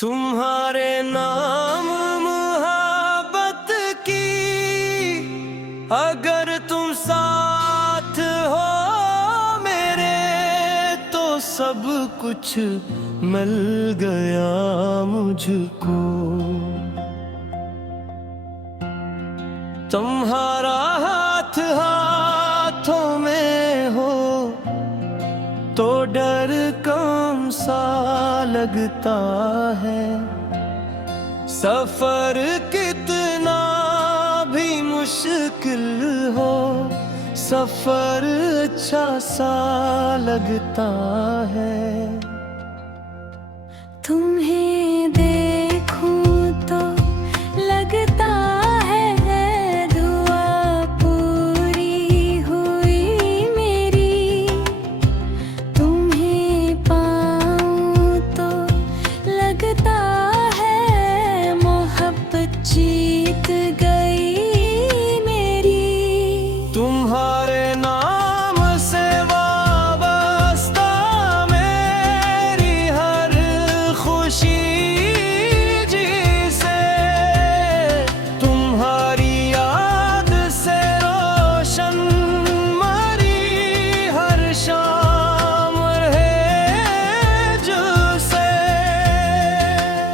तुम्हारे नाम मोहब्बत की अगर तुम साथ हो मेरे तो सब कुछ मिल गया मुझको। तुम्हारा हाथ हाथों में हो तो डर कम सा लगता है। सफर कितना भी मुश्किल हो सफर अच्छा सा लगता है। तुम्हें देखूं तो लगता है दुआ पूरी हुई मेरी। तुम्हें पाऊं तो लगता है मोहब्बत जीत गई मेरी। तुम्हारे नाम से वाबस्ता मेरी हर खुशी जिसे तुम्हारी याद से रोशन मरी हर शाम रहे जुसे।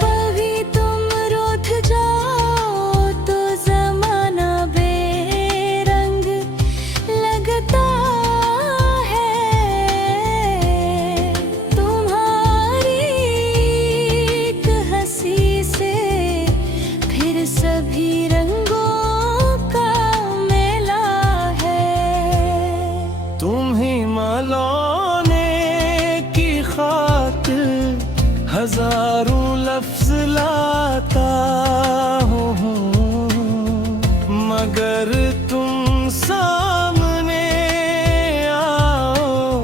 कभी तुम रूठ जाओ तो जमाना बेरंग लगता है। तुम्हारी एक हंसी से फिर सभी रंगों का मेला है। तुम ही मलौने की खातिर हजारों लफ्ज लाता हूँ मगर तुम सामने आओ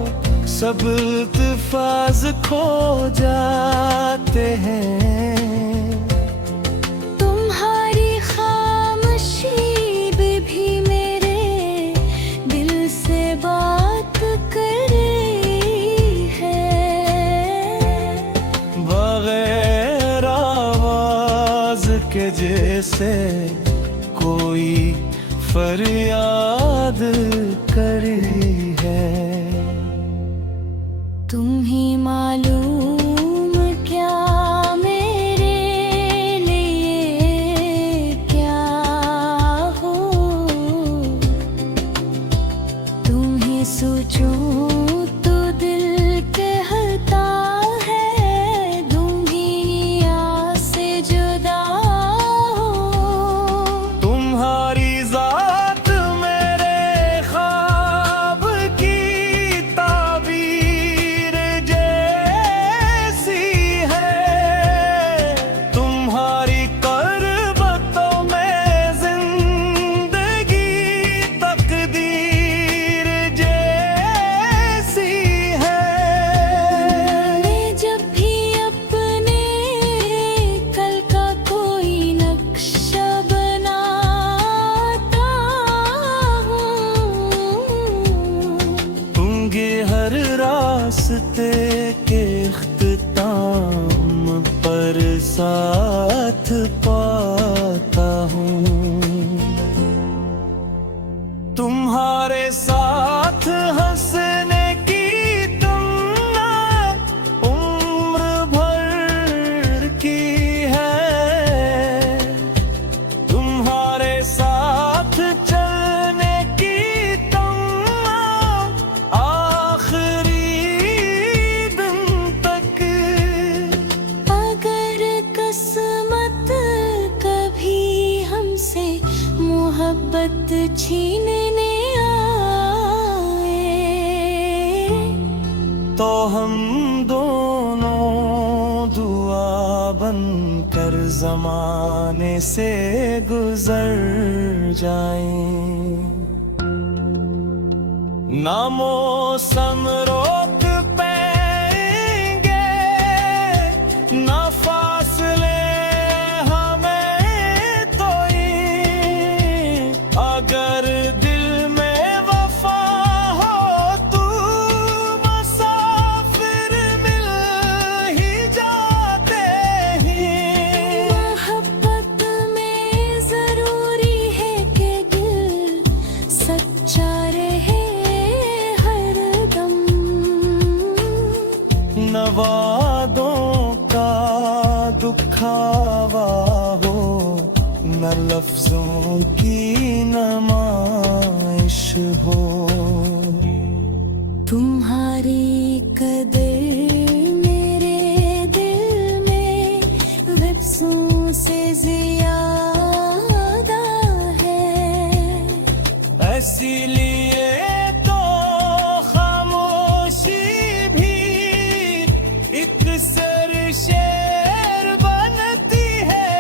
सब इल्तिफाज खो जाते हैं। तुम्हारी खामोशी भी मेरे दिल से बात कर रही है। बगैर आवाज के जैसे कोई फरियाद कर रही है। तुम ही मालूम क्या मेरे लिए क्या हो। तुम ही सोचो तो दिल कहता है दुनिया से जुदा हो। तुम्हारी जात मेरे ख्वाब की ताबीर जैसी है। तुम्हारी करबतों में जिंदगी तकदीर जैसी है। मैं जब भी अपने कल का कोई नक्शा बनाता हूँ तुमगे हर रास्ते के इख्तिताम पर साथ पाता हूँ। तुम्हारे साथ हंसने की तुमने उम्र भर की है। तुम्हारे साथ चलने की तुमने आखिरी दिन तक। अगर किस्मत कभी हमसे मोहब्बत छीनने आए तो हम दोनों दुआ बनकर जमाने से गुजर जाएं। ना मौसम रोक पाएंगे ना फासले हमें तोई। अगर दिल में वफा हो तू मुसाफिर मिल ही जाते ही। दिखावा हो, न लफ्जों की नमाइश हो। तुम्हारी कदर मेरे दिल में विप्सों से ज्यादा है। इसीलिए तो खामोशी भी एक शेर बनती है।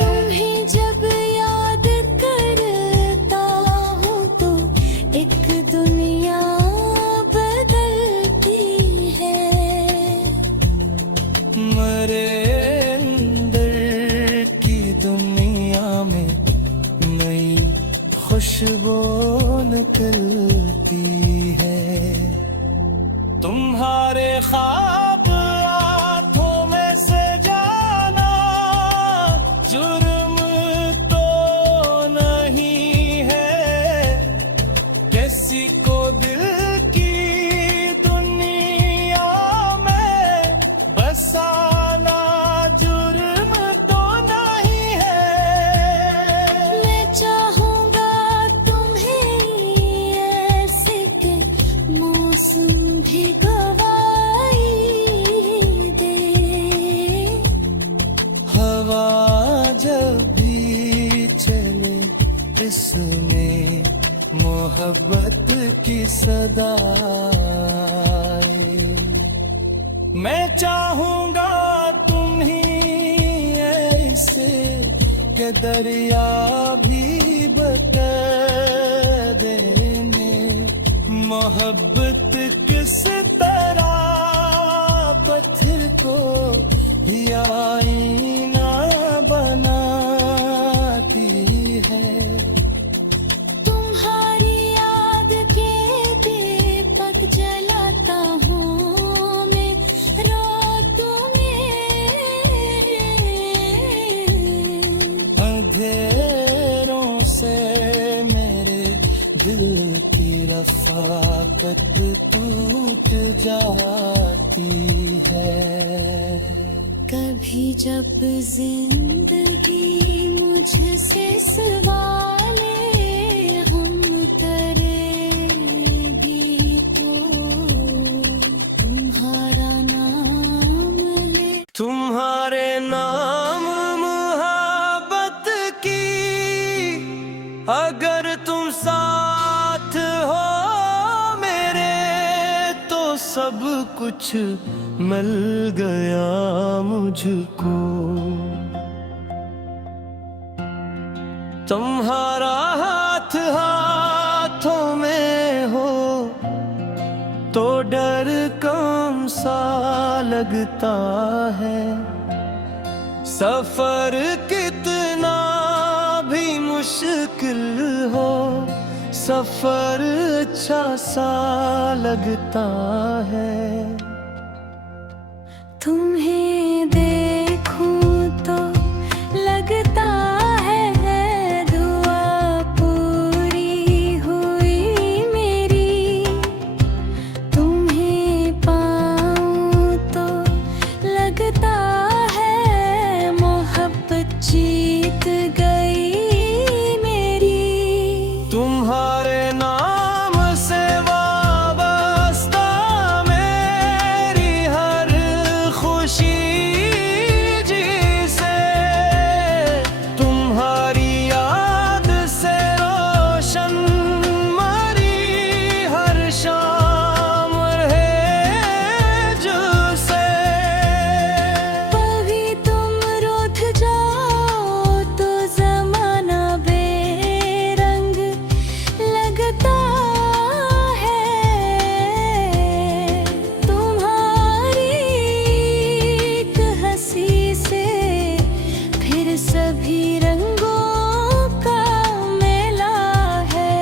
तुम्हें जब याद करता हूँ तो एक दुनिया बदलती है। मेरे अंदर की दुनिया में नई खुशबू निकलती है। तुम्हारे ख्वाब आंखों में से जाना जुर्म तो नहीं है। किसी को दिल की दुनिया में बसाना जुर्म तो नहीं है। मैं चाहूंगा तुम्हें ऐसे के मौसम भी गवाई दे। हवा जब भी चले इसमें मोहब्बत की सदा आए। मैं चाहूंगा तुम ही ऐसे के दरिया भी बता देने। मोहब्बत किस तरह पत्थर को भी आईना बनाती है। तुम्हारी याद के दीपक जलाता हूँ मैं रातों में। अंधेरों से मेरे दिल की रफाकत टूट जाती है। कभी जब जिंदगी मुझसे सवाले हम करेगी तो तुम्हारा नाम ले। तुम्हारे नाम मोहब्बत की अगर तुम साथ हो मेरे तो सब कुछ मिल गया मुझको। तुम्हारा हाथ हाथों में हो तो डर कम सा लगता है। सफर कितना भी मुश्किल हो सफर अच्छा सा लगता है। तुम्हें देखूं तो लगता है दुआ पूरी हुई मेरी। तुम्हें पाऊं तो लगता है मोहब्बत जीत गई मेरी। तुम्हारे नाम से वाबस्ता मेरी हर खुशी जिसे तुम्हारी याद से रोशन मरी हर शाम है जो से। कभी तुम रूठ जाओ तो जमाना बेरंग लगता है। तुम्हारी एक हंसी से फिर सभी रंगों का मेला है।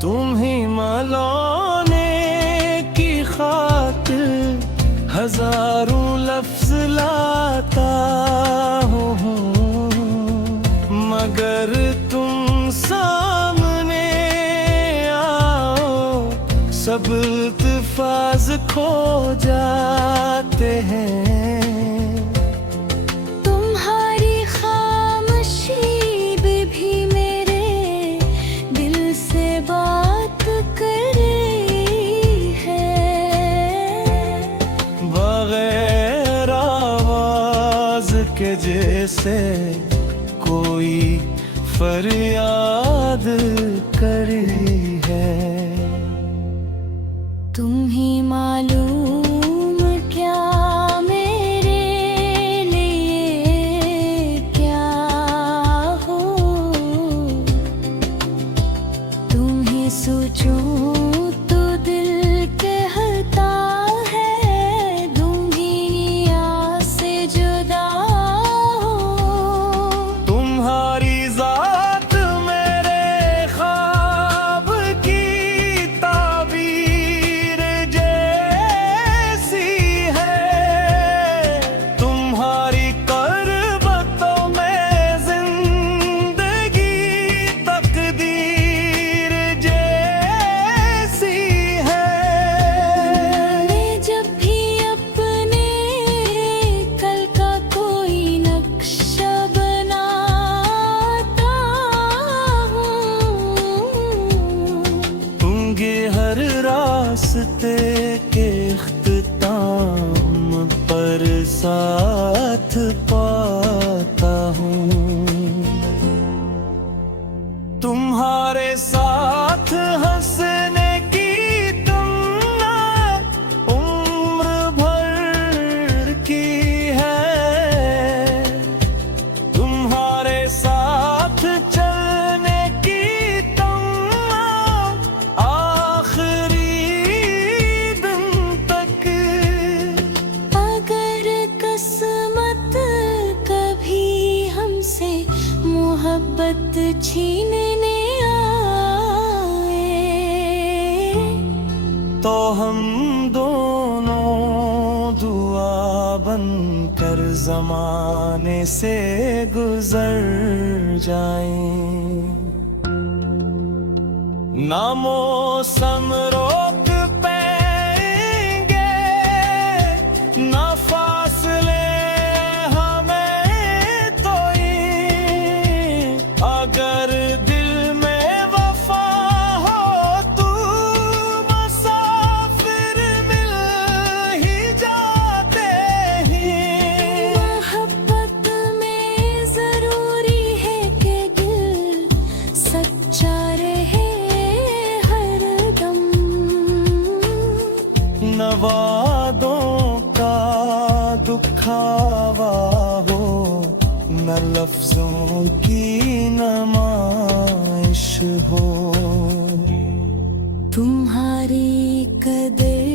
तुम ही मलौने की खातिर हजारों लफ्ज लाता हूँ मगर तुम सामने आओ सब इत्तेफाक खो जाते हैं। के जैसे कोई फरियाद करी है। तुम ही मालूम क्या मेरे लिए क्या हो, तुम ही सोचो तो दिल कहता है दुनिया से जुदा हो। तुम्हारी जात मेरे ख्वाब की ताबीर जैसी है, तुम्हारी करबतों में जिंदगी तकदीर जैसी है। मैं जब भी अपने कल का कोई नक्शा बनाता हूँ, तुमगे हर रास्ते के इख्तिताम पर साथ पाता हूँ। तुम्हारे साथ हंसने की तुमने उम्र भर की है, तुम्हारे साथ चलने की तुमने आखिरी दिन तक। अगर किस्मत कभी हमसे मोहब्बत छीनने आए, तो हम दोनों दुआ बनकर जमाने से गुजर जाएं। ना मौसम रोक पाएंगे, ना फासले हमें तोई। अगर दिल में वफा हो तू मुसाफिर मिल ही जाते हैं। मोहब्बत में जरूरी है कि दिल सच्चा रहे हरदम। न वादों का दुखावा हो, न लफ्जों की नमाइश हो। तुम्हारी कदर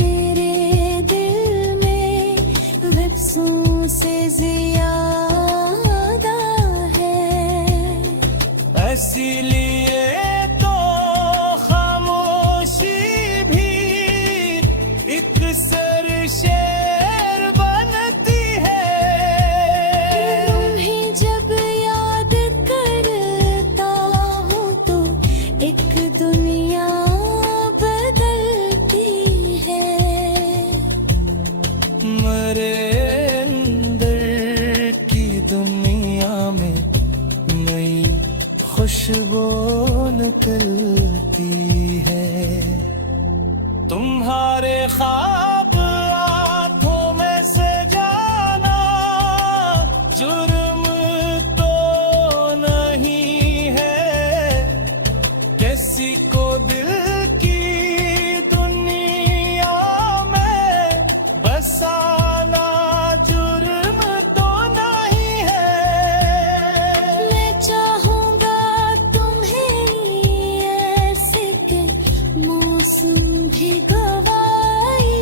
मेरे दिल में लफ्जों से ज्यादा है, इसीलिए तो खामोशी भी एक सर शेर बनती है। तुम्हें जब याद करता हूँ तो एक दुनिया बदलती है। मेरे अंदर की दुनिया में नई खुशबू निकलती है। तुम्हारे ख्वाब आंखों में से जाना जुर्म तो नहीं है, किसी को दिल की दुनिया में बसाना जुर्म तो नहीं है। मैं चाहूँगा तुम्हें ऐसे के मौसम भी गवाई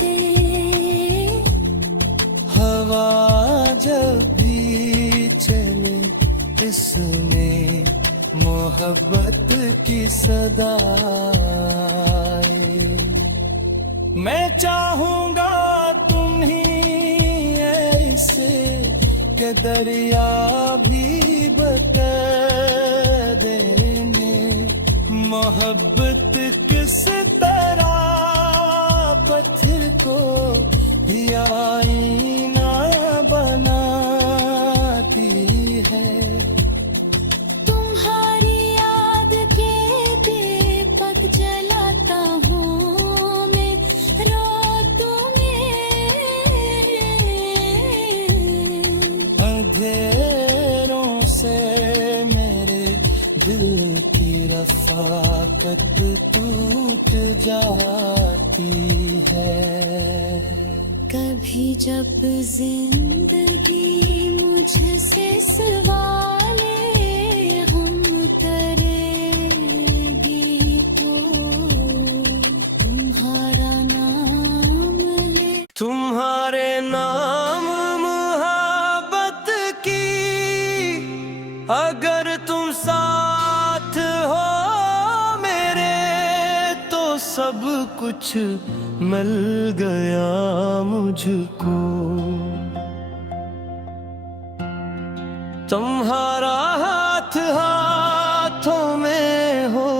दे। हवा जब भी चले इसमें मोहब्बत की सदा आए। मैं चाहूँगा तुम ही ऐसे के दरिया भी बता देने मोहब्बत किस तरह पत्थर को भी आईना बनाती है। तुम्हारी याद के दीपक जलाता हूँ मैं रातों में, अंधेरों से मेरे दिल की रफाकत टूट जाती है। कभी जब जिंदगी मुझसे सवाले हम करेगी तो तुम्हारा नाम ले, तुम्हारे नाम मोहब्बत की, अगर तुम साथ हो मेरे तो सब कुछ मिल गया मुझको। तुम्हारा हाथ हाथों में हो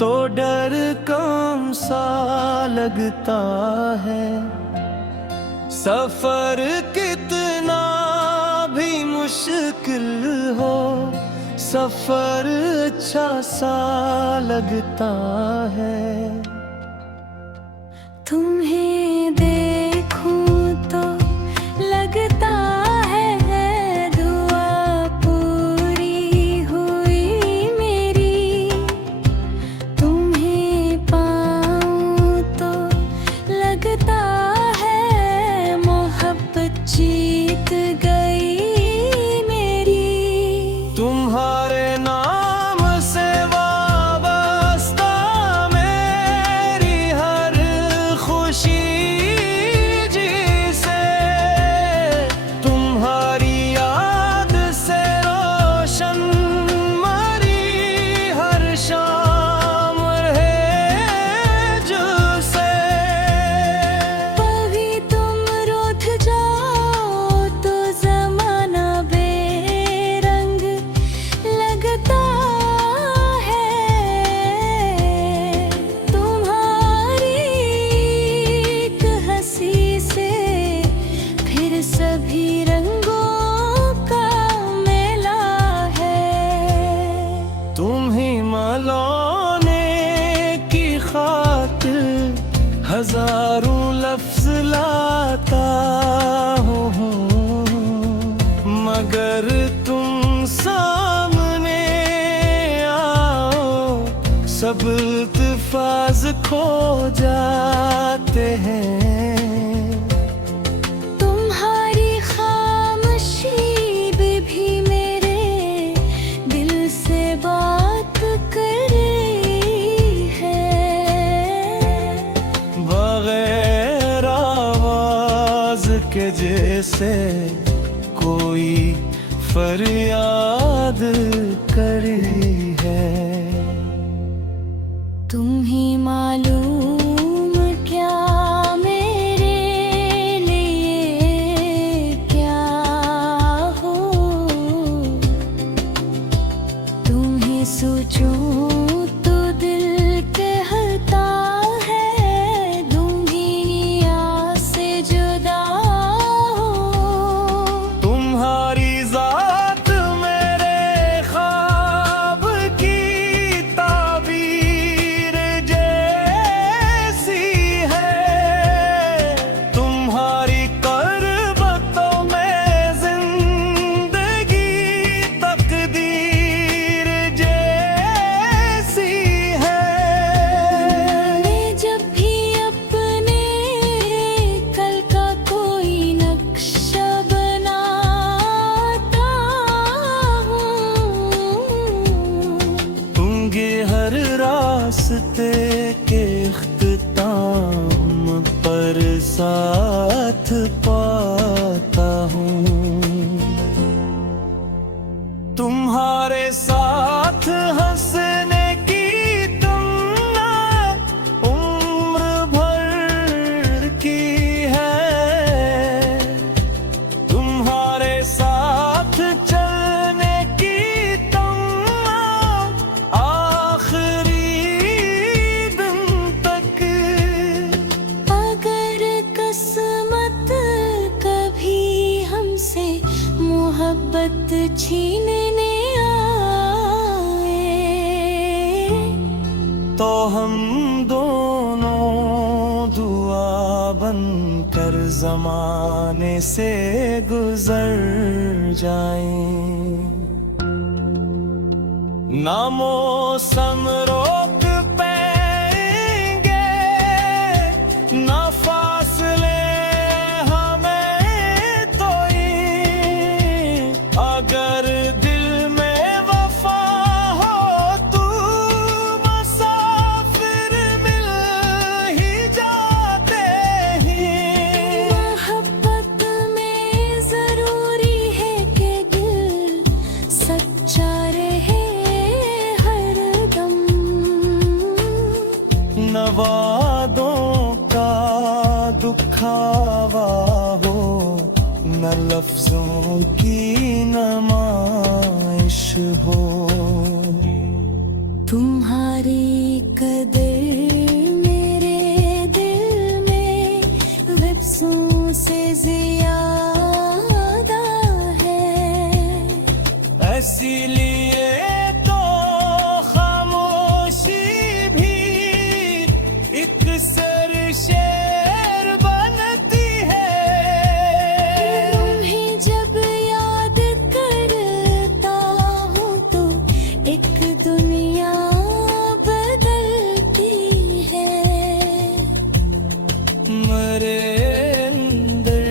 तो डर कम सा लगता है। सफर कितना भी मुश्किल हो सफर अच्छा सा लगता है। तुम्हें देखूं तो लगता है दुआ पूरी हुई मेरी। तुम्हें पाऊं तो लगता है मोहब्बत जीत गई मेरी। तुम्हारे नाम से वाबस्ता मेरी हर खुशी जिसे, तुम्हारी याद से रोशन मरी हर शाम रहे जुसे। कभी तुम रूठ जाओ तो जमाना बेरंग लगता है। तुम्हारी एक हंसी से फिर सभी रंगों का मेला है। तुम ही मलौने की खातिर हजारों लफ्ज लाता हूँ, मगर तुम सामने आओ सब इल्तिफाज खो जाते हैं। तुम्हारी खामोशी भी मेरे दिल से बात कर रही है। बगैर आवाज के जैसे कोई फरियाद करी है। तुम ही मालूम क्या मेरे लिए क्या हो। तुम ही सोचूं तो दिल कहता है दूंगी आस से जुदा हो। तुम्हारी जात मेरे ख्वाब की ताबीर जैसी है। तुम्हारी करबतों में जिंदगी तकदीर जैसी है। मैं जब भी अपने कल का कोई नक्शा बनाता हूँ, तुमगे हर रास्ते के इख्तिताम पर साथ पाता हूँ। तुम्हारे साथ हंसने की तुमने उम्र भर की है। तुम्हारे साथ चलने की तमन्ना आखिरी दिन तक। अगर किस्मत कभी हमसे मोहब्बत छीनने आए तो हम दोनों दुआ बन कर जमाने से गुजर जाएं। ना मौसम रोक पाएंगे, ना फासले हमें तोई। अगर दिल में वफा हो तू मुसाफिर मिल ही जाते ही। मोहब्बत में जरूरी है कि दिल सच्चा रहे हरदम। न वादों का दुखावा हो, न लफ्जों की नमाइश हो। तुम्हारी कदर मेरे दिल में लफ्जों से ज्यादा है। इसीलिए तो खामोशी भी एक सर शेर बनती है। तुम्हें जब याद करता हूँ तो एक दुनिया बदलती है। मेरे अंदर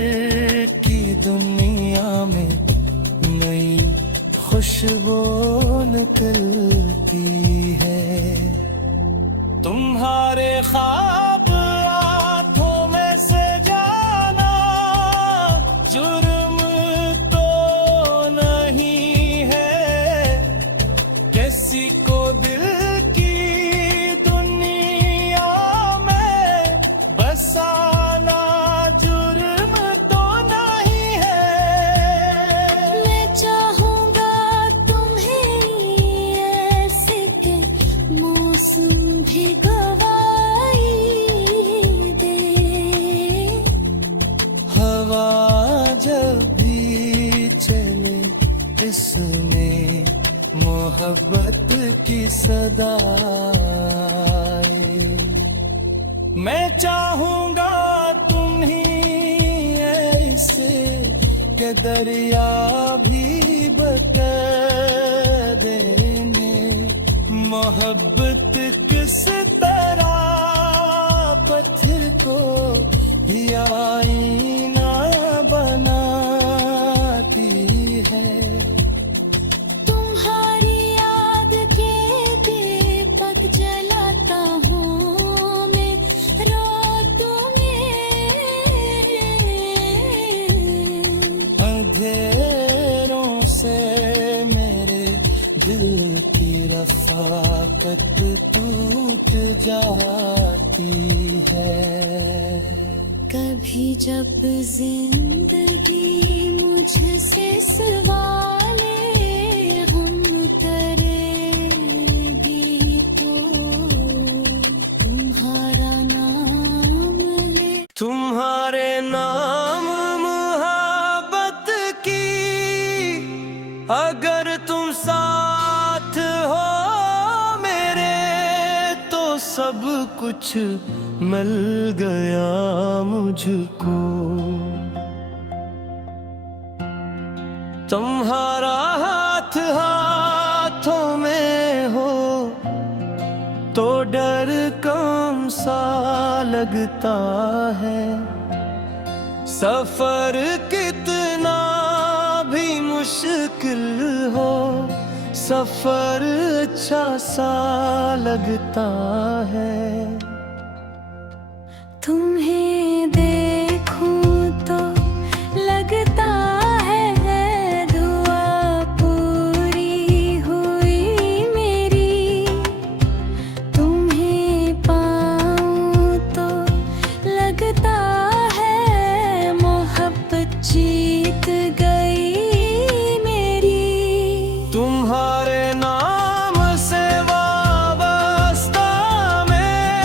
की दुनिया में नई खुशबू निकलती है। तुम्हारे ख्वाब आंखों में से जाना जुर्म तो नहीं है। किसी को दिल की दुनिया में बसाना जुर्म तो नहीं है। मैं चाहूंगा तुम्हें ऐसे के मौसम भी गवाई दे। हवा जब भी चले इसमें मोहब्बत की सदा आए। मैं चाहूंगा तुम ही ऐसे के दरिया भी बता देने। मोहब्बत किस तरह पत्थर को भी आईना बनाती है। तुम्हारी याद के दीपक जलाता हूँ मैं रातों में। अंधेरों से मेरे दिल की रफाकत टूट जाती है। कभी जब जिंदगी मुझसे सवाले हम करेगी तो तुम्हारा नाम ले। तुम्हारे नाम मोहब्बत की अगर तुम साथ हो मेरे तो सब कुछ मिल गया मुझको। तुम्हारा हाथ हाथों में हो तो डर कम सा लगता है। सफर कितना भी मुश्किल हो सफर अच्छा सा लगता है। तुम्हें देखूं तो लगता है दुआ पूरी हुई मेरी। तुम्हें पाऊं तो लगता है मोहब्बत जीत गई मेरी। तुम्हारे नाम से वाबस्ता मैं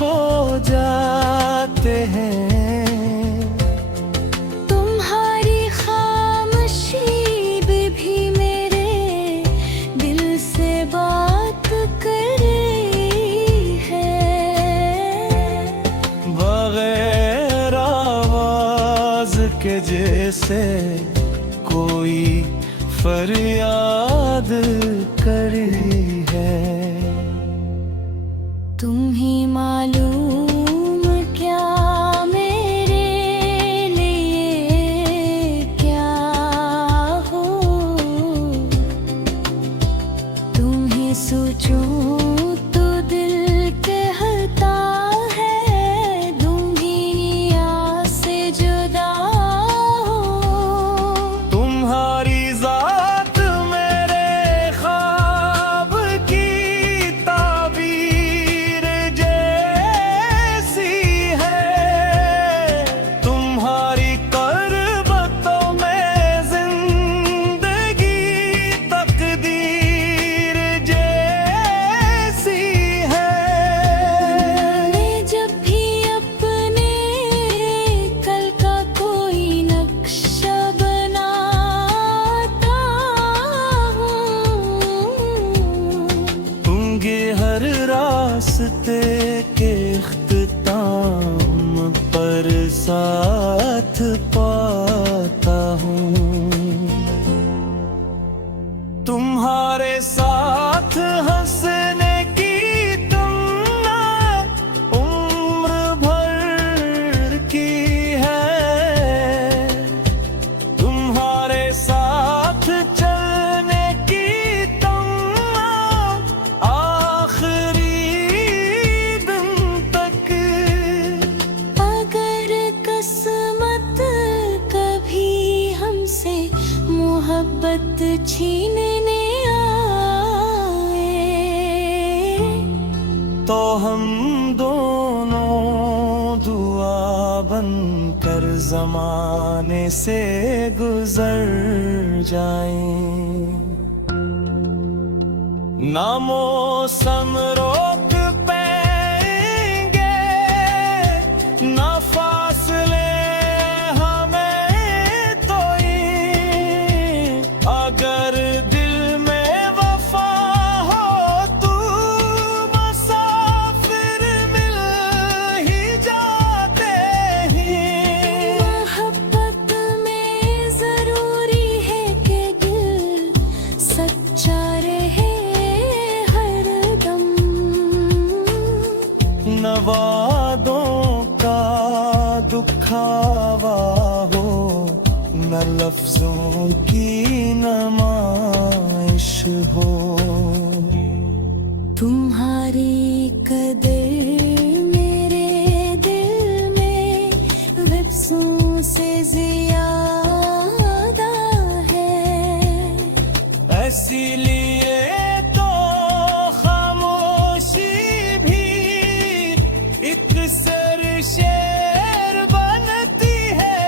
खो जाते हैं। तुम्हारी खामोशी भी मेरे दिल से बात कर रही है। बगैर आवाज के जैसे कोई फरियाद कर रही है। तुम ही मालूम क्या मेरे लिए क्या हो। तुम ही सोचो तो दिल कहता है दुनिया से जुदा हो। तुम्हारी जात मेरे ख्वाब की ताबीर जैसी है। तुम्हारी करबतों में जिंदगी तकदीर जैसी है। मैं जब भी अपने कल का कोई नक्शा बनाता हूँ। तुमगे हर रास्ते के इख्तिताम पर साथ पाता हूँ। तुम्हारे साथ हंसने की तुमने उम्र भर की है। तुम्हारे साथ चलने की तुमने आखिरी दिन तक। अगर किस्मत कभी हमसे मोहब्बत छीनने आए तो हम दोनों दुआ बनकर जमाने से गुजर जाएं। ना मौसम रोक पाएंगे, ना फासले हमें तोई। अगर दिल में वफा हो तू मुसाफिर मिल ही जाते हैं। मोहब्बत में जरूरी है कि दिल सच्चा रहे हरदम। न वादों का दुखावा हो, न लफ्जों की नमाइश हो। तुम्हारी कदर मेरे दिल में लफ्जों से ज्यादा है। इसीलिए तो खामोशी भी एक सर शेर बनती है।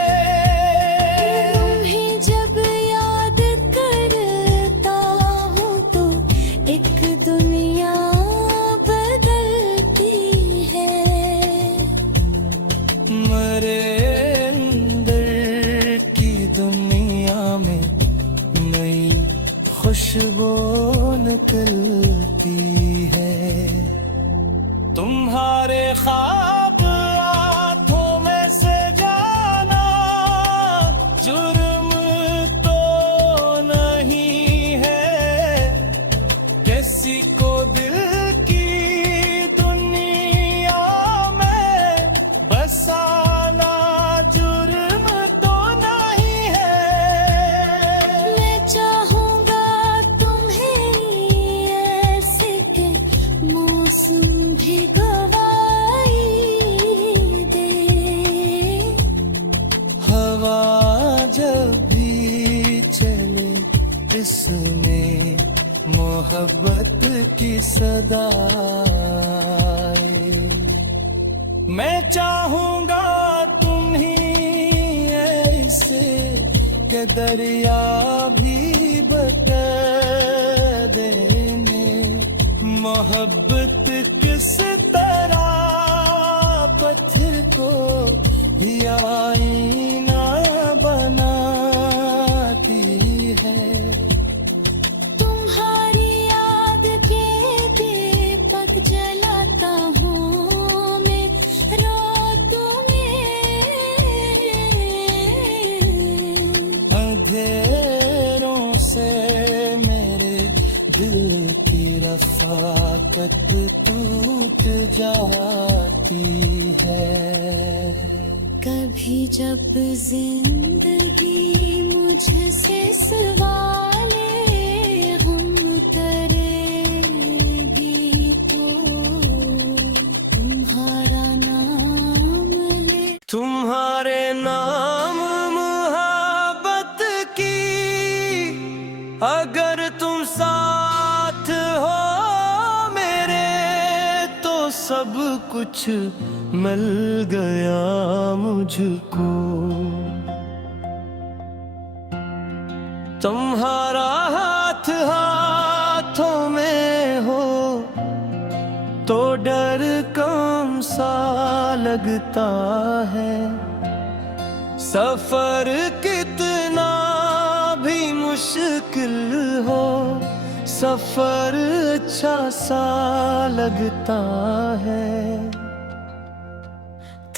तुम्हें जब याद करता हूँ तो एक दुनिया बदलती है। मेरे अंदर की दुनिया में नई खुशबू निकलती है। तुम्हारे ख्वाब आंखों में से जाना जुर्म तो नहीं है। किसी को दिल की दुनिया में बसाना जुर्म तो नहीं है। मैं चाहूँगा तुम्हें ऐसे के मौसम भी गवाई दे। हवा जब भी चले इसमें मोहब्बत की सदा आए। मैं चाहूँगा तुम ही ऐसे के दरिया भी बता देने मोहब्बत किस तरह आईना बनाती है। तुम्हारी याद के दीपक जलाता हूँ मैं रात में। अंधेरों से मेरे दिल की रफ़ाकत टूट जाती है। कभी जब जिंदगी मुझसे सवाले हम करेगी तो तुम्हारा नाम ले। तुम्हारे नाम मोहब्बत की अगर तुम साथ हो मेरे तो सब कुछ मिल गया मुझको। तुम्हारा हाथ हाथों में हो तो डर कम सा लगता है। सफर कितना भी मुश्किल हो सफर अच्छा सा लगता है।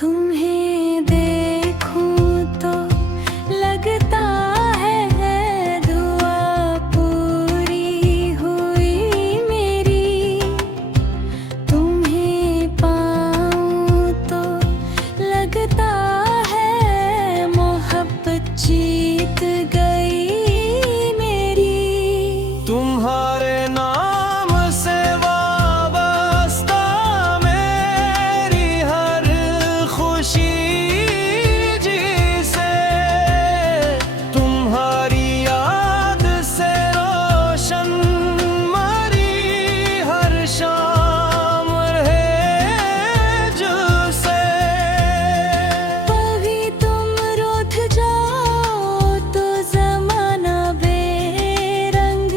तुम्हें देखूं तो लगता है दुआ पूरी हुई मेरी। तुम्हें पाऊं तो लगता है मोहब्बत जीत गई मेरी। तुम्हारे नाम से वाबस्ता मेरी हर खुशी जिसे तुम्हारी याद से रोशन मरी हर शाम रहे जुसे। कभी तुम रूठ जाओ तो जमाना बेरंग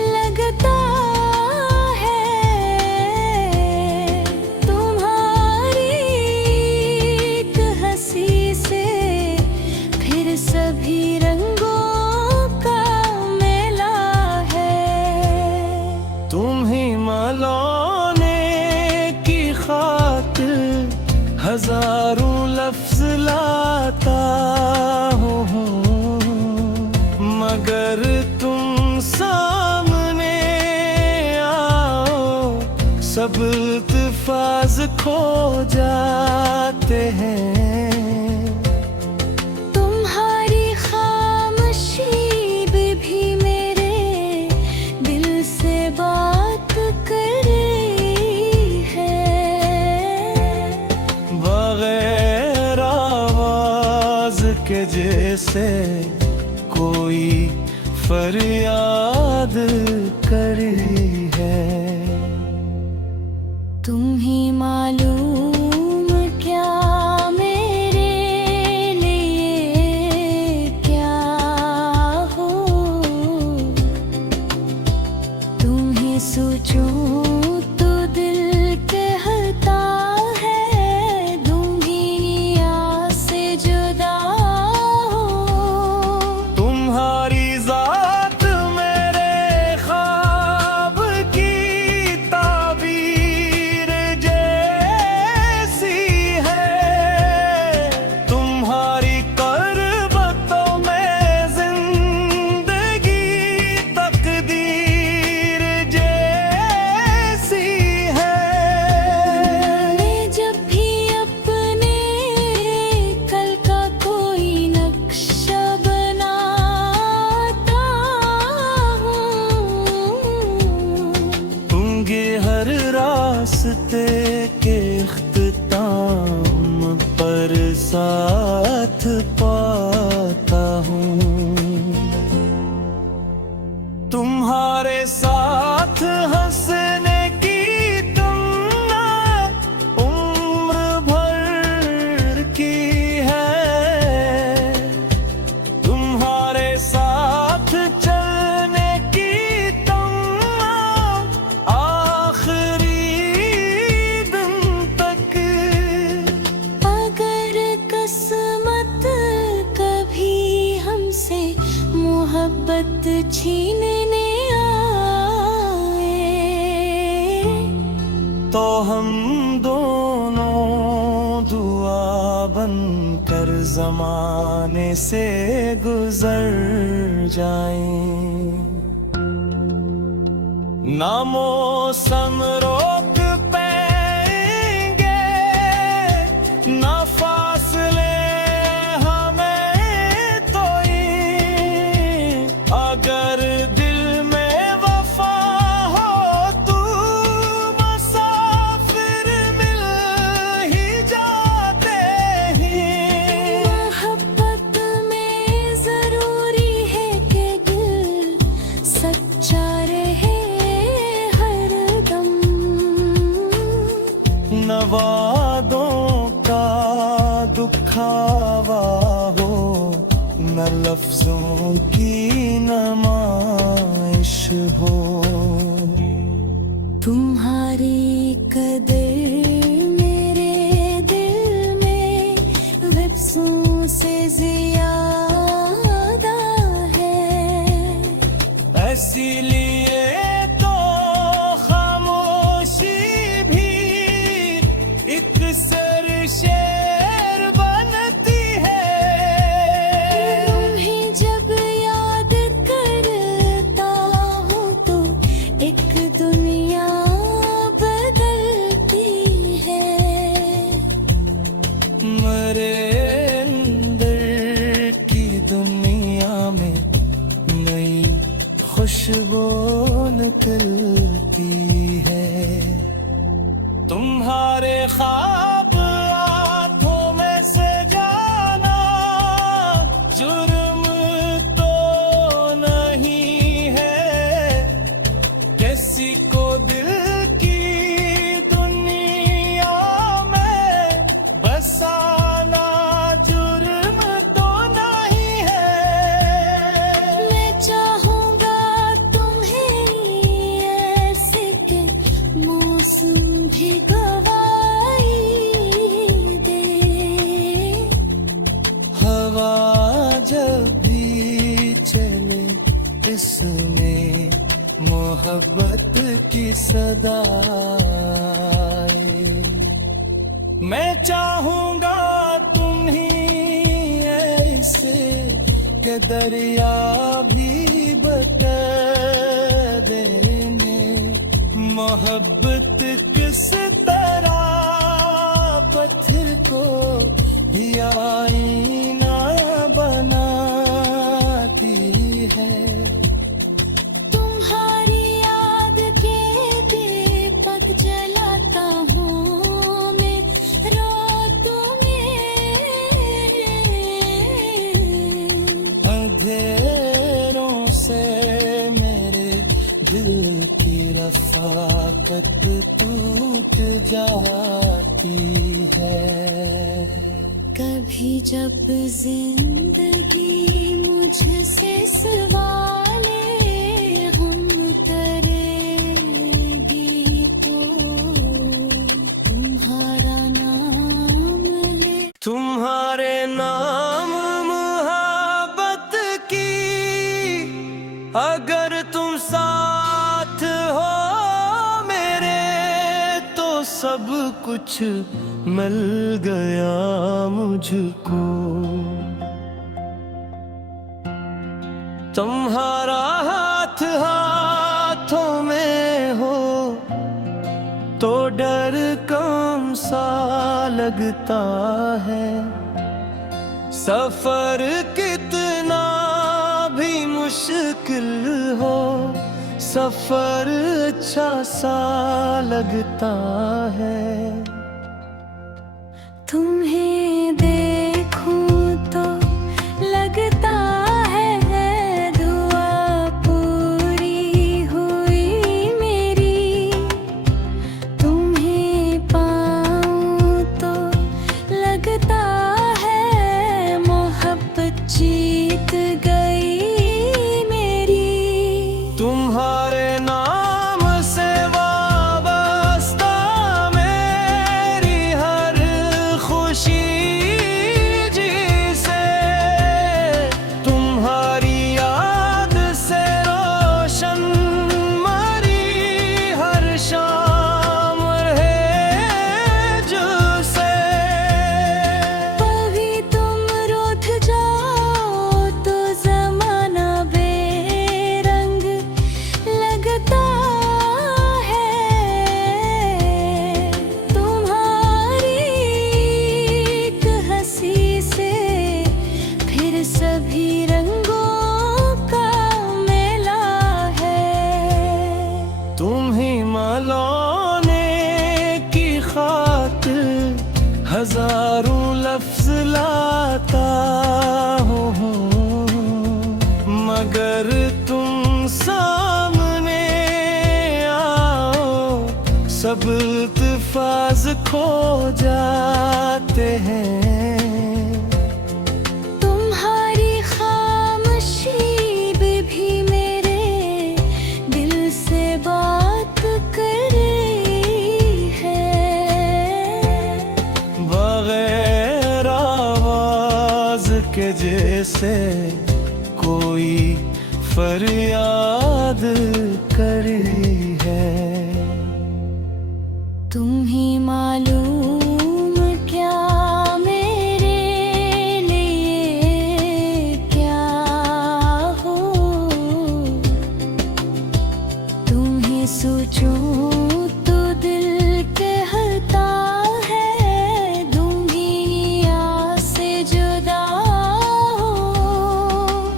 लगता है। तुम्हारी एक हंसी से फिर सभी रंगों का मेला है। तुम ही मलौने की खातिर हजारों लफ्ज लाता हूँ मगर तुम सामने आओ सब इल्तिफाज खो जाते हैं। तुम्हारी खामोशी भी मेरे दिल से बात कर रही है। बगैर आवाज के जैसे कोई फरियाद करी है। तुम ही मालूम क्या मेरे लिए क्या हो। तुम ही सोचो तो दिल कहता है दुनिया से जुदा हो। तुम्हारी जात मेरे ख्वाब की ताबीर मोहब्बत छीनने आए, तो हम दोनों दुआ बनकर जमाने से गुजर जाएं। ना मौसम रोक पाएंगे, ना फासले हमें तोई। अगर दिल में वफा हो तू मुसाफिर मिल ही जाते हैं। मोहब्बत में जरूरी है कि दिल सच्चा रहे हरदम। न वादों का दुखावा हो, न लफ्जों की नमाइश हो। तुम्हारी कदर मेरे दिल में लफ्जों से ज्यादा है। इसीलिए तो खामोशी भी एक शेर बनती है। तुम्हें जब याद करता हूँ तो एक दुनिया बदलती है। मेरे अंदर की दुनिया में नई खुशबू निकलती है। तुम्हारे ख्वाब आँखों में से जाना जुर्म तो नहीं है। किसी को दिल की दुनिया में बसाना जुर्म तो नहीं है। मैं चाहूँगा तुम्हें ऐसे के मौसम भी गवाई दे। हवा जब भी चले इसमें मोहब्बत की सदा आए। मैं चाहूँगा तुम ही ऐसे के दरिया भी बता देने। मोहब्बत किस तरह पत्थर को भी आईना बनाती है। तुम्हारी याद के दीपक जलाता हूँ मैं रातों में। अंधेरों से मेरे दिल की रफाकत टूट जाती है। कभी जब जिंदगी मुझसे सवाले हम करेगी तो तुम्हारा नाम ले। तुम्हारे नाम मोहब्बत की अगर तुम साथ हो मेरे, तो सब कुछ मिल गया मुझको। तुम्हारा हाथ हाथों में हो तो डर कम सा लगता है। सफर कितना भी मुश्किल हो, सफर अच्छा सा लगता है। तुम्हें देखूं तो लगता है दुआ पूरी हुई मेरी। तुम्हें पाऊं तो लगता है मोहब्बत जीत गई मेरी। तुम्हारे नाम से वाबस्ता मैं इल्तिफाज खो जाते हैं। तुम्हारी खामोशी भी मेरे दिल से बात कर रही है। बगैर आवाज के जैसे कोई फरियाद कर रही है। तुम ही मालूम क्या मेरे लिए क्या हो। तुम ही सोचो तो दिल कहता है दुनिया से जुदा हो।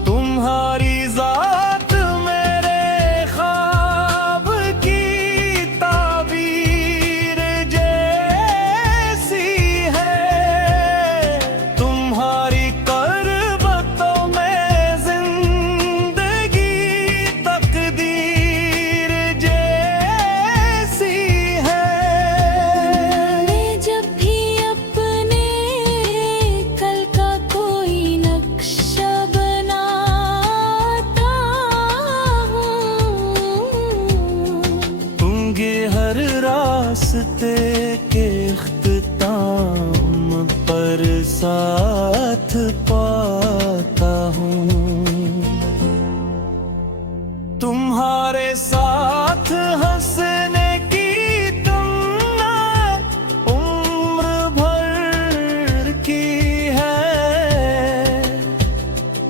तुम्हारी जात मेरे ख्वाब की ताबीर जैसी है। तुम्हारी करबतों में जिंदगी तकदीर जैसी है। मैं जब भी अपने कल का कोई नक्शा बनाता हूँ, तुमगे हर रास्ते के इख्तिताम पर साथ पाता हूँ। तुम्हारे साथ हंसने की तुमने उम्र भर की है।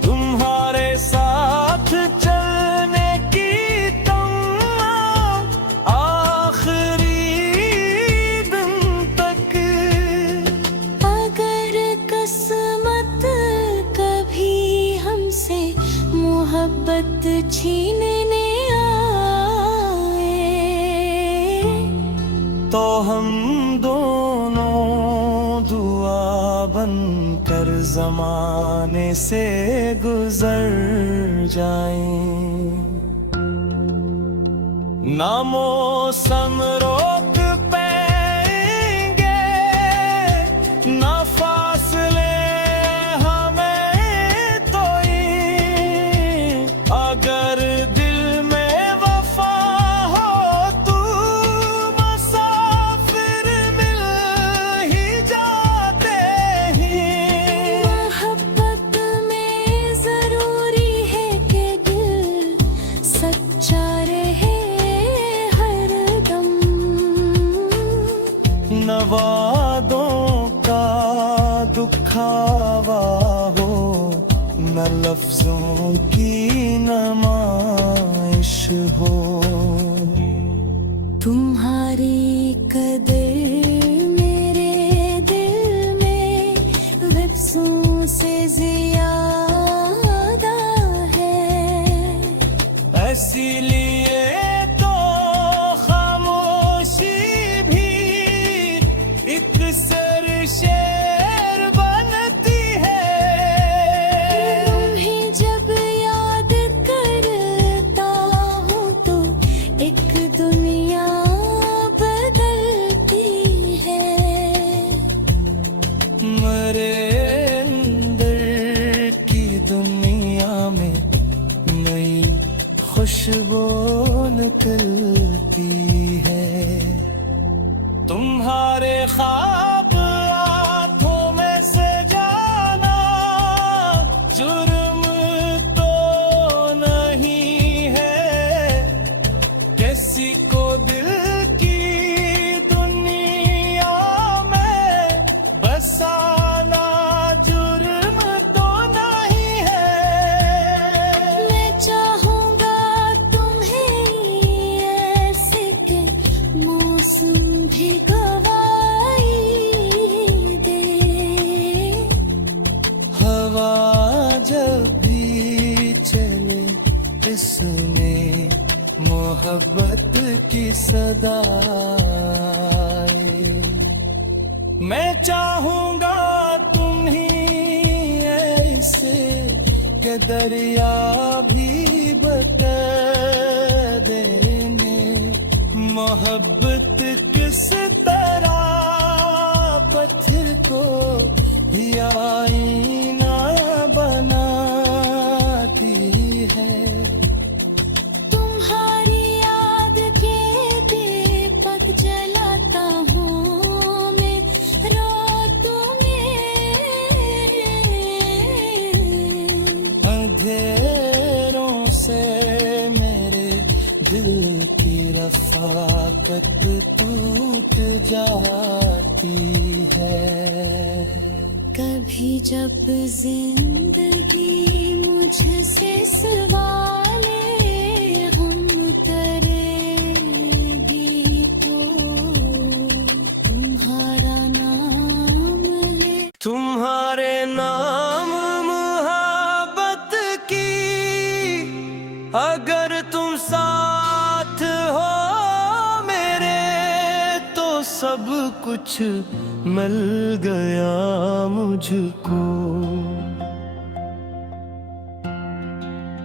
तुम्हारे साथ चलने की तुमने आखिरी दिन तक। अगर किस्मत कभी हमसे मोहब्बत छीनने आए, तो हम दोनों दुआ बनकर जमाने से गुजर जाएं। ना मौसम रोक पाएंगे, ना फासले हमें तोई। अगर दिल में वफा हो तू मुसाफिर मिल ही जाते हैं। मोहब्बत में जरूरी है कि दिल सच्चा रहे हरदम। न वादों का दुखावा हो, न लफ्जों की नमाइश हो। तुम्हारी कदर मेरे दिल में लफ्जों से ज्यादा है। इसीलिए तो खामोशी भी एक सर शेर बनती है। तुम्हें जब याद करता हूँ तो एक दुनिया बदलती है। मेरे अंदर की दुनिया में नई खुशबू निकलती है। तुम्हारे ख्वाब आँखों में से जाना जुर्म तो नहीं है। किसी को दिल की दुनिया में बसाना जुर्म तो नहीं है। मैं चाहूँगा तुम्हें ऐसे के मौसम भी गवाई दे। हवा जब भी चले इसमें मोहब्बत की सदा आए। मैं चाहूँगा तुम ही ऐसे के दरिया भी बता देंगे। मोहब्बत के तरह पत्थर को भी आईना बनाती है। तुम्हारी याद के दीपक जलाता हूँ मैं रातों में। अंधेरों से मेरे दिल की रफ़ाकत टूट जाती है। कभी जब जिंदगी मुझसे सवाले हम करेगी तो तुम्हारा नाम ले। तुम्हारे नाम मोहब्बत की अगर तुम साथ हो मेरे तो सब कुछ मिल गया मुझको।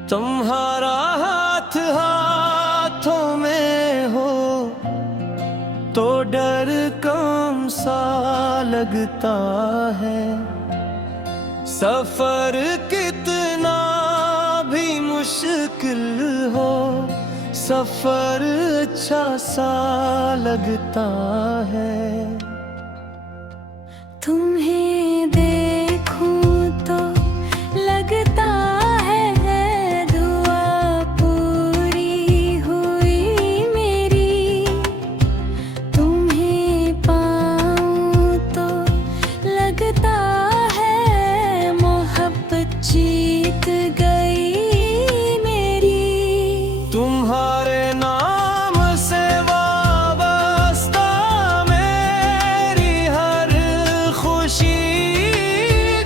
तुम्हारा हाथ हाथों में हो तो डर कम सा लगता है। सफर कितना भी मुश्किल हो सफर अच्छा सा लगता है। तुम्हें देखूं तो लगता है दुआ पूरी हुई मेरी। तुम्हें पाऊं तो लगता है मोहब्बत जीत गई मेरी। तुम्हारे नाम से वाबस्ता मेरी हर खुशी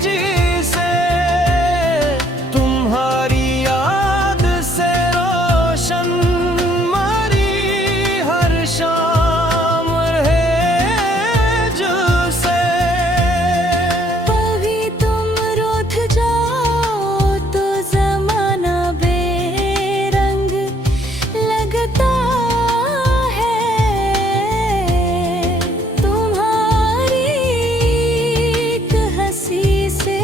जिसे तुम्हारी याद से रोशन मरी हर शाम रहे जुसे। कभी तुम रूठ जाओ तो जमाना बेरंग लगता है। तुम्हारी एक हंसी से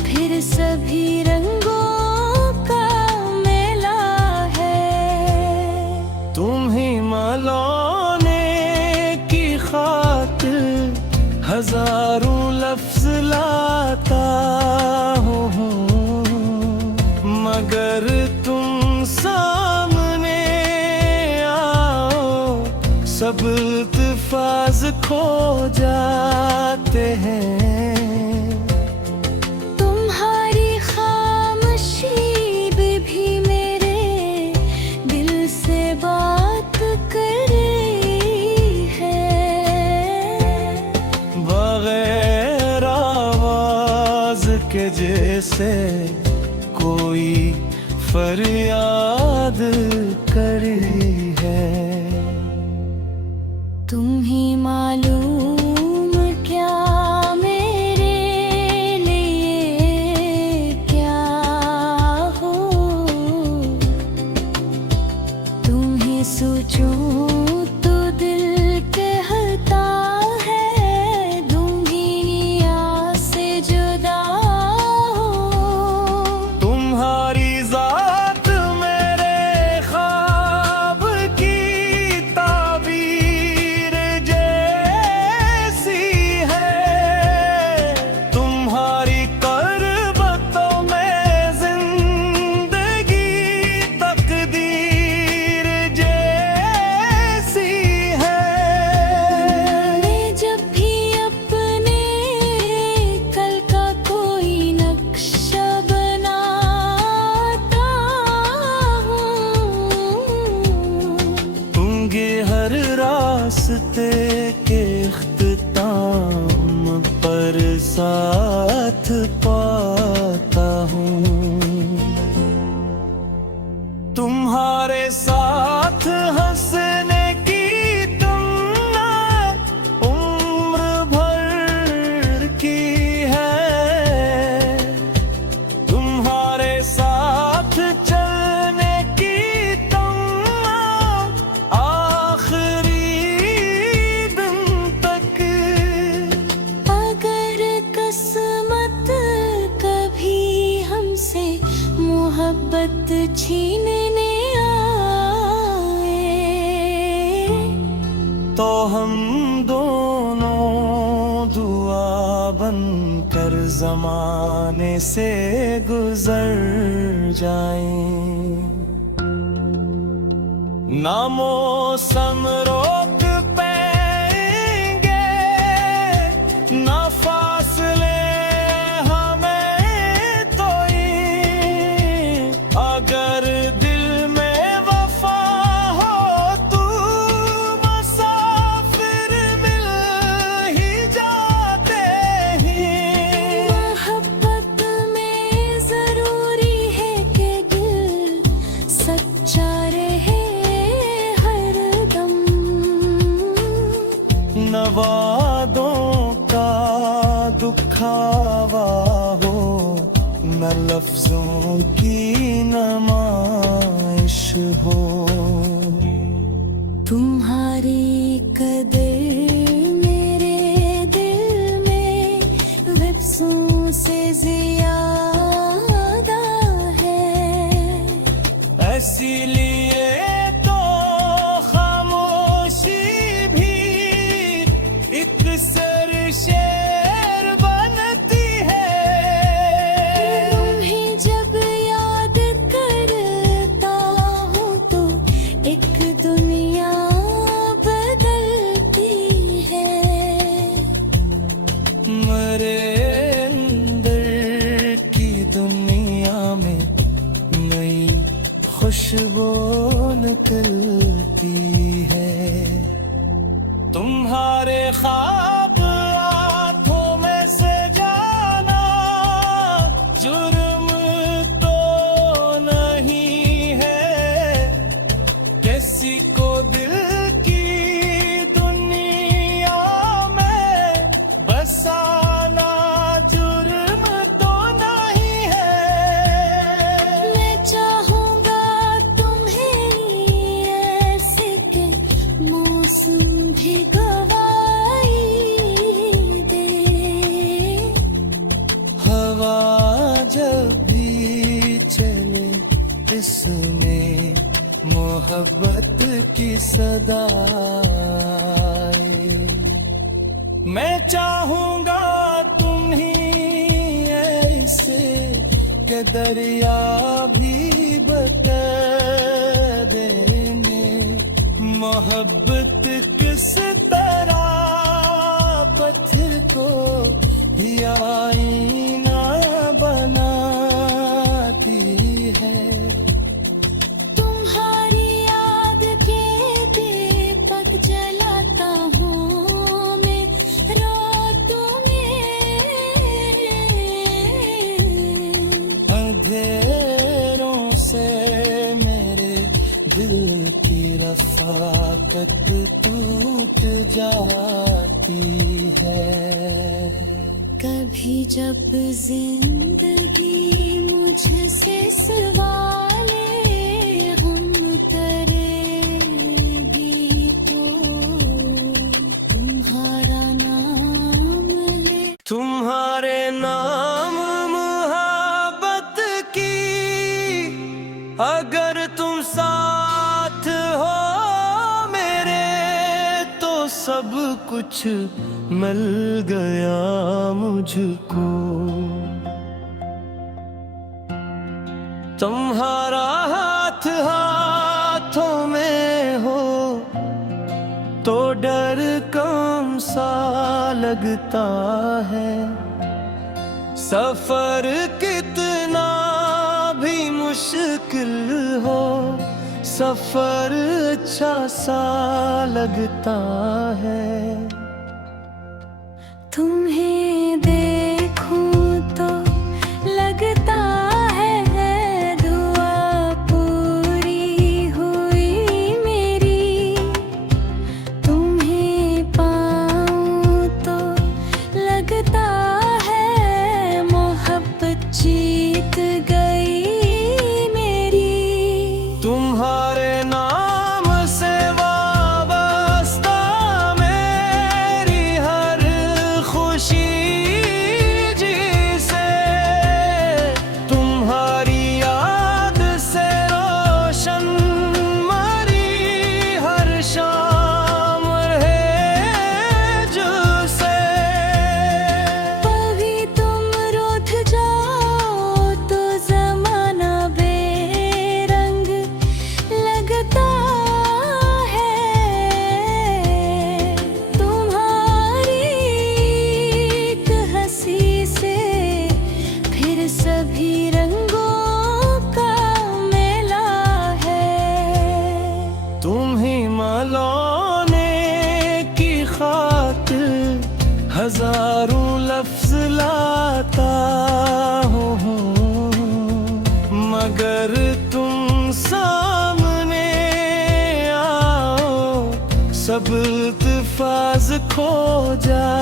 फिर सभी रंगों का मेला है। तुम्ही मलौने की खातिर हजारों लफ्ज लाता हूँ मगर तुम सामने आओ सब इल्तिफाज खो जाते हैं। तुम्हारी खामोशी भी मेरे दिल से बात कर रही है। बगैर आवाज के जैसे कोई फरियाद करी है। तुम ही मालूम क्या मेरे लिए क्या हो। तुम ही सोचूं तो दिल कहता है दुनिया से जुदा हो। तुम्हारी जात मेरे ख्वाब की ताबीर मोहब्बत छीनने आए, तो हम दोनों दुआ बनकर जमाने से गुजर जाएं। ना मौसम रोक पाएंगे, ना फासले हमें तोई, अगर दिल में वफा हो तू मुसाफिर मिल ही जाते हैं। मोहब्बत में जरूरी है कि दिल सच्चा रहे हरदम, न वादों का दुखावा हो, न लफ्जों की नमाइश हो। तुम्हारी कदर मेरे दिल में लफ्जों से ज्यादा है, इसीलिए तो खामोशी भी एक सर शेर बनती है। तुम्हें जब याद करता हूँ तो एक दुनिया बदलती है। मरे अंदर की दुनिया में नई खुशबू निकलती है। तुम्हारे ख्वाब आंखों में से जाना जुर्म तो नहीं है, किसी को दिल की दुनिया में बसाना जुर्म तो नहीं है। मैं चाहूँगा तुम्हें ऐसे के मौसम भी गवाई दे, हवा जब भी चले इसमें मोहब्बत की सदा आए। मैं चाहूँगा तुम ही ऐसे के दरिया भी बता देने, मोहब्बत किस तरह पत्थर को भी आईना बनाती है। तुम्हारी याद के दीपक जलाता हूँ मैं रातों में, अंधेरों से मेरे दिल की रफाकत टूट जाती है। कभी जब जिंदगी मुझसे सवाले हम करेगी तो तुम्हारा नाम ले, तुम्हारे नाम मोहब्बत की, अगर तुम साथ हो मेरे तो सब कुछ मिल गया मुझको। तुम्हारा हाथ हाथों में हो तो डर कम सा लगता है। सफर कितना भी मुश्किल हो, सफर अच्छा सा लगता है। तुम्हें देखूं तो लगता है दुआ पूरी हुई मेरी, तुम्हें पाऊं तो लगता है मोहब्बत जीत गई मेरी। तुम्हारे नाम से वाबस्ता मैं अगर तुम सामने आओ सब इल्तिफात खो जाए।